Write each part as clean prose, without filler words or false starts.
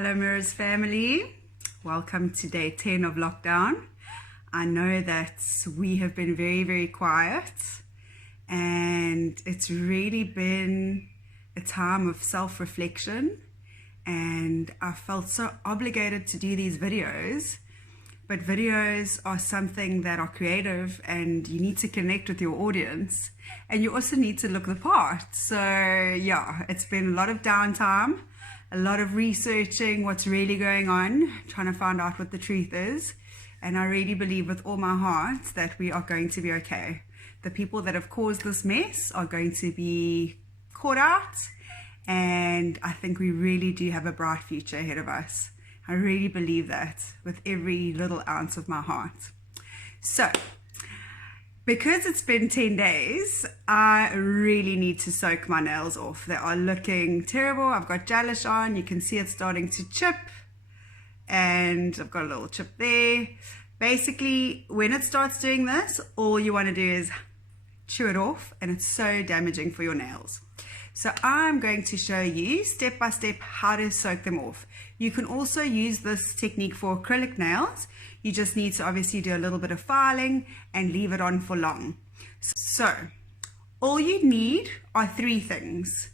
Hello Mirrors family, welcome to day 10 of lockdown. I know that we have been very quiet and it's really been a time of self-reflection, and I felt so obligated to do these videos. But videos are something that are creative and you need to connect with your audience, and you also need to look the part. So yeah, it's been a lot of downtime, a lot of researching what's really going on, trying to find out what the truth is. And I really believe with all my heart that we are going to be okay. The people that have caused this mess are going to be caught out, and I think we really do have a bright future ahead of us. I really believe that with every little ounce of my heart. So, because it's been 10 days, I really need to soak my nails off. They are looking terrible. I've got Gelish on. You can see it's starting to chip. And I've got a little chip there. Basically, when it starts doing this, all you want to do is chew it off. And it's so damaging for your nails. So I'm going to show you step by step how to soak them off. You can also use this technique for acrylic nails. You just need to obviously do a little bit of filing and leave it on for long. So all you need are three things: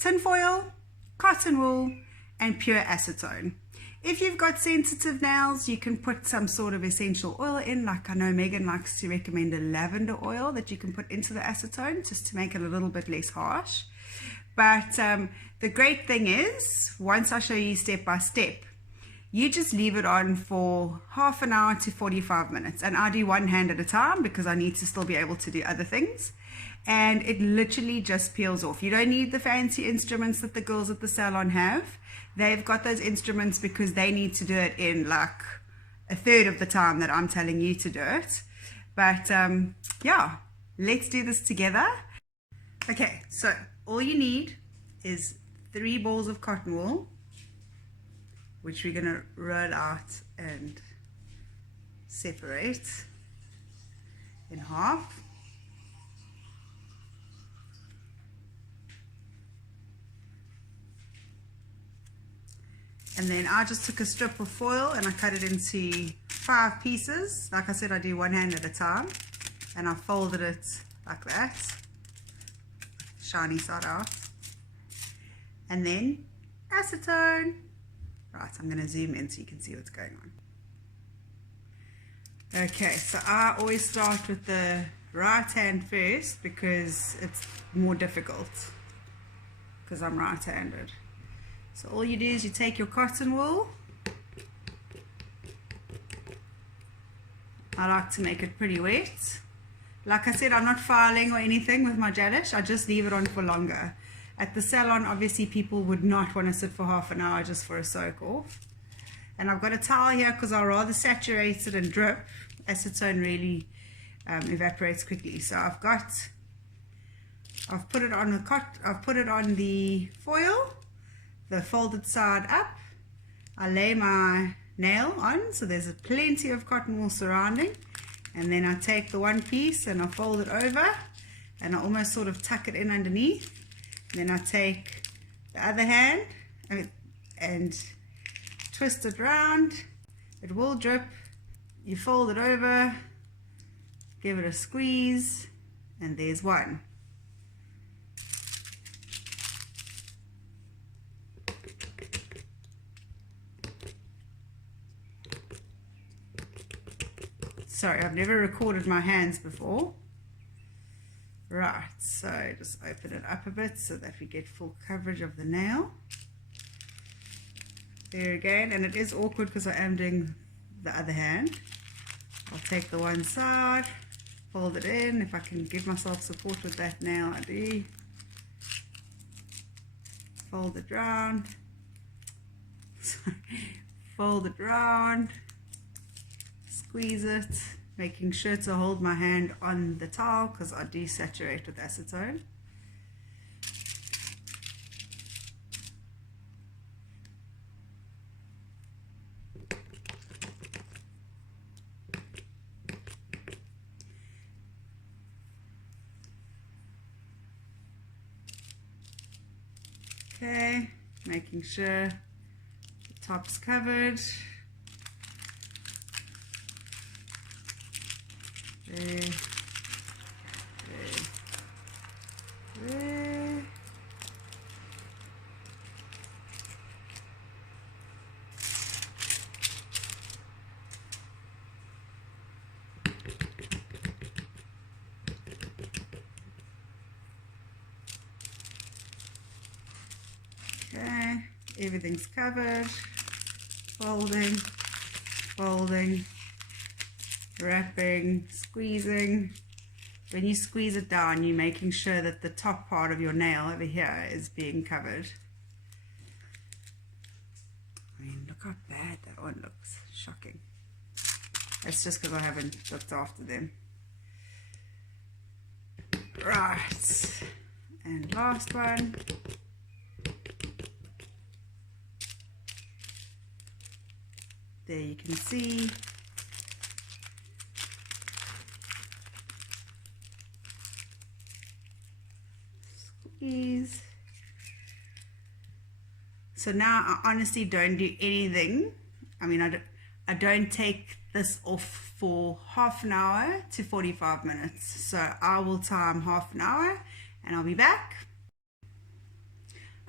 tin foil, cotton wool, and pure acetone. If you've got sensitive nails, you can put some sort of essential oil in, like I know Megan likes to recommend a lavender oil that you can put into the acetone just to make it a little bit less harsh. But the great thing is, once I show you step by step, you just leave it on for half an hour to 45 minutes. And I do one hand at a time because I need to still be able to do other things. And it literally just peels off. You don't need the fancy instruments that the girls at the salon have. They've got those instruments because they need to do it in like a third of the time that I'm telling you to do it. But yeah, let's do this together. Okay, so all you need is 3 balls of cotton wool, which we're going to roll out and separate in half. And then I just took a strip of foil and I cut it into 5 pieces. Like I said, I do one hand at a time, and I folded it like that, shiny side out. And then acetone. Right, I'm going to zoom in so you can see what's going on. Okay, so I always start with the right hand first because it's more difficult because I'm right-handed. So all you do is you take your cotton wool. I like to make it pretty wet. Like I said, I'm not filing or anything with my Gelish. I just leave it on for longer. At the salon, obviously, people would not want to sit for half an hour just for a soak off. And I've got a towel here because I'd rather saturate it and drip. Acetone really evaporates quickly. So I've put it on the foil, the folded side up. I lay my nail on, so there's plenty of cotton wool surrounding. And then I take the one piece and I fold it over, and I almost sort of tuck it in underneath. And then I take the other hand and twist it round. It will drip. You fold it over, give it a squeeze, and there's one. Sorry, I've never recorded my hands before. Right, so just open it up a bit so that we get full coverage of the nail. There again, and it is awkward because I am doing the other hand. I'll take the one side, fold it in. If I can give myself support with that nail, I do. Fold it round. Fold it round. Squeeze it, making sure to hold my hand on the towel because I do saturate with acetone. Okay, making sure the Top's covered. There. Okay, everything's covered. Folding, folding, wrapping, squeezing. When you squeeze it down, you're making sure that the top part of your nail over here is being covered. I mean, look how bad that one looks. Shocking. That's just because I haven't looked after them. Right. And last one. There you can see. Squeeze. So now I honestly don't do anything. I mean, I don't take this off for half an hour to 45 minutes. So I will time half an hour and I'll be back.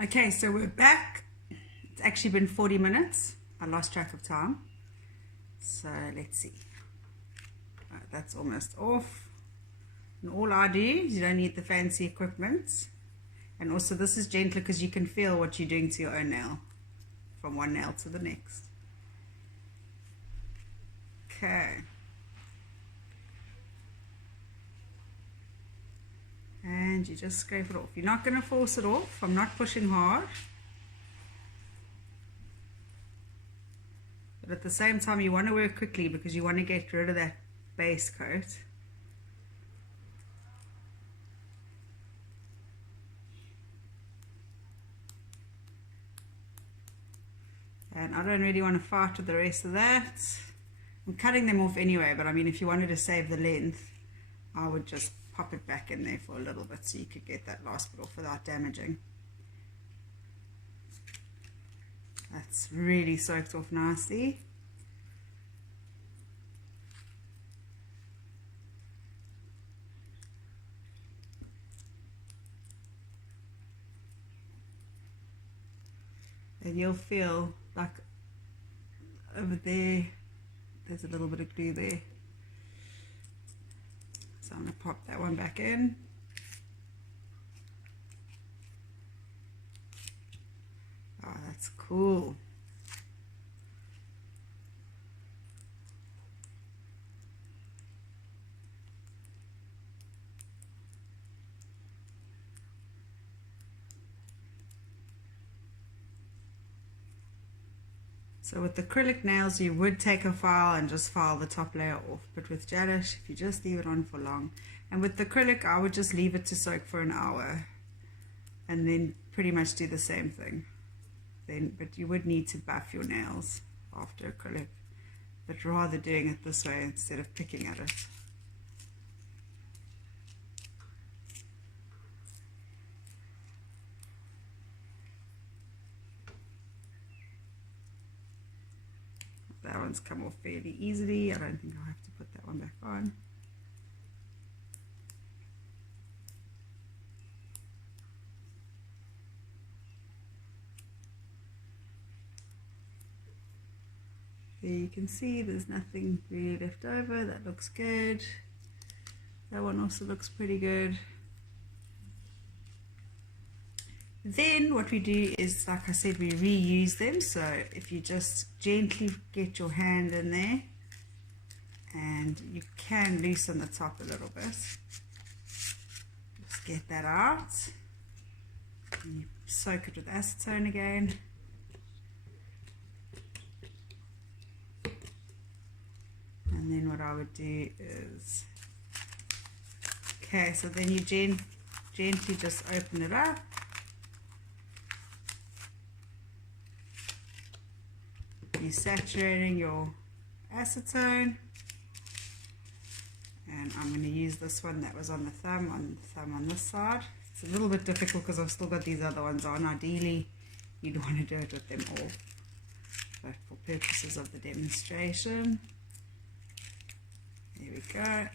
Okay, so we're back. It's actually been 40 minutes. I lost track of time. So let's see. Right, that's almost off. And all I do is, you don't need the fancy equipment. And also this is gentler because you can feel what you're doing to your own nail from one nail to the next. Okay. And you just scrape it off. You're not going to force it off. I'm not pushing hard. But at the same time, you want to work quickly because you want to get rid of that base coat. And I don't really want to fight with the rest of that. I'm cutting them off anyway, but I mean, if you wanted to save the length, I would just pop it back in there for a little bit so you could get that last bit off without damaging. That's really soaked off nicely. And you'll feel like over there, there's a little bit of glue there. So I'm going to pop that one back in. Oh, that's cool. So with acrylic nails, you would take a file and just file the top layer off. But with gelish, if you just leave it on for long. And with the acrylic, I would just leave it to soak for an hour. And then pretty much do the same thing. But you would need to buff your nails after acrylic. But rather doing it this way instead of picking at it. That one's come off fairly easily. I don't think I'll have to put that one back on. There you can see there's nothing really left over. That looks good. That one also looks pretty good. Then what we do is, like I said, we reuse them. So if you just gently get your hand in there, and you can loosen the top a little bit. Just get that out. And you soak it with acetone again. And then what I would do is, okay, so then you gently just open it up. You're saturating your acetone. And I'm going to use this one that was on the thumb on this side. It's a little bit difficult because I've still got these other ones on. Ideally, you'd want to do it with them all. purposes of the demonstration. There we go.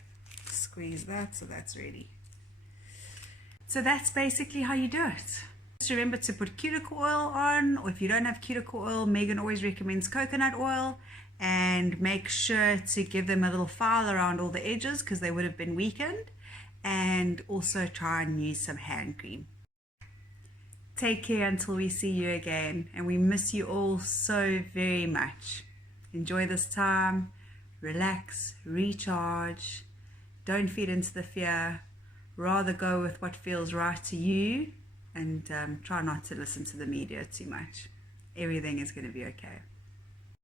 Squeeze that so that's ready. So that's basically how you do it. Just remember to put cuticle oil on, or if you don't have cuticle oil, Megan always recommends coconut oil, and make sure to give them a little file around all the edges because they would have been weakened, and also try and use some hand cream. Take care until we see you again, and we miss you all so very much. Enjoy this time, relax, recharge, don't feed into the fear, rather go with what feels right to you, and try not to listen to the media too much. Everything is going to be okay.